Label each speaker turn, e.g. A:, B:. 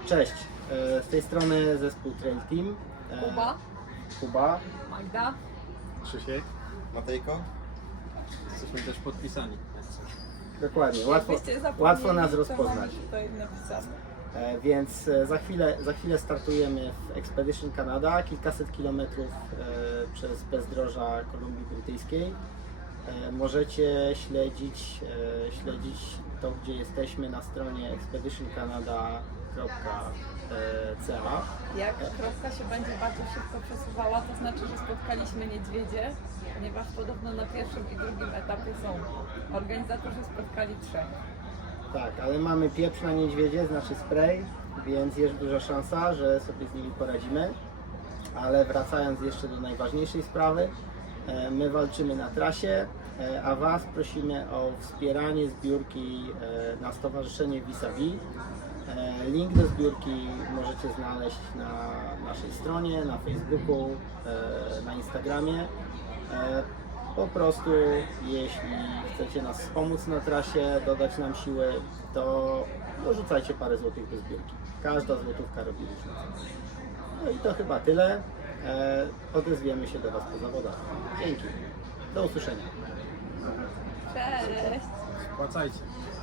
A: Cześć, z tej strony zespół Trail Team. Kuba.
B: Magda.
C: Krzysiek.
D: Matejko?
C: Jesteśmy też podpisani.
A: Dokładnie,
B: Jakbyście zapomnieli,
A: łatwo nas
B: to
A: rozpoznać.
B: mamy tutaj napisane.
A: Więc za chwilę startujemy w Expedition Canada, kilkaset kilometrów przez bezdroża Kolumbii Brytyjskiej. Możecie śledzić to, gdzie jesteśmy na stronie expeditioncanada.ca.
B: Jak kropka się będzie bardzo szybko przesuwała, to znaczy, że spotkaliśmy niedźwiedzie, ponieważ podobno na pierwszym i drugim etapie są. Organizatorzy spotkali 3.
A: Tak, ale mamy pieprz na niedźwiedzie, znaczy spray, więc jest duża szansa, że sobie z nimi poradzimy. Ale wracając jeszcze do najważniejszej sprawy, my walczymy na trasie, a Was prosimy o wspieranie zbiórki na stowarzyszenie Vis-a-Vis. Link do zbiórki możecie znaleźć na naszej stronie, na Facebooku, na Instagramie. Po prostu, jeśli chcecie nas wspomóc na trasie, dodać nam siły, to dorzucajcie parę złotych do zbiórki. Każda złotówka robi różnicę. No i to chyba tyle. Odezwiemy się do Was po zawodach. Dzięki. Do usłyszenia.
B: Cześć!
C: Wpłacajcie.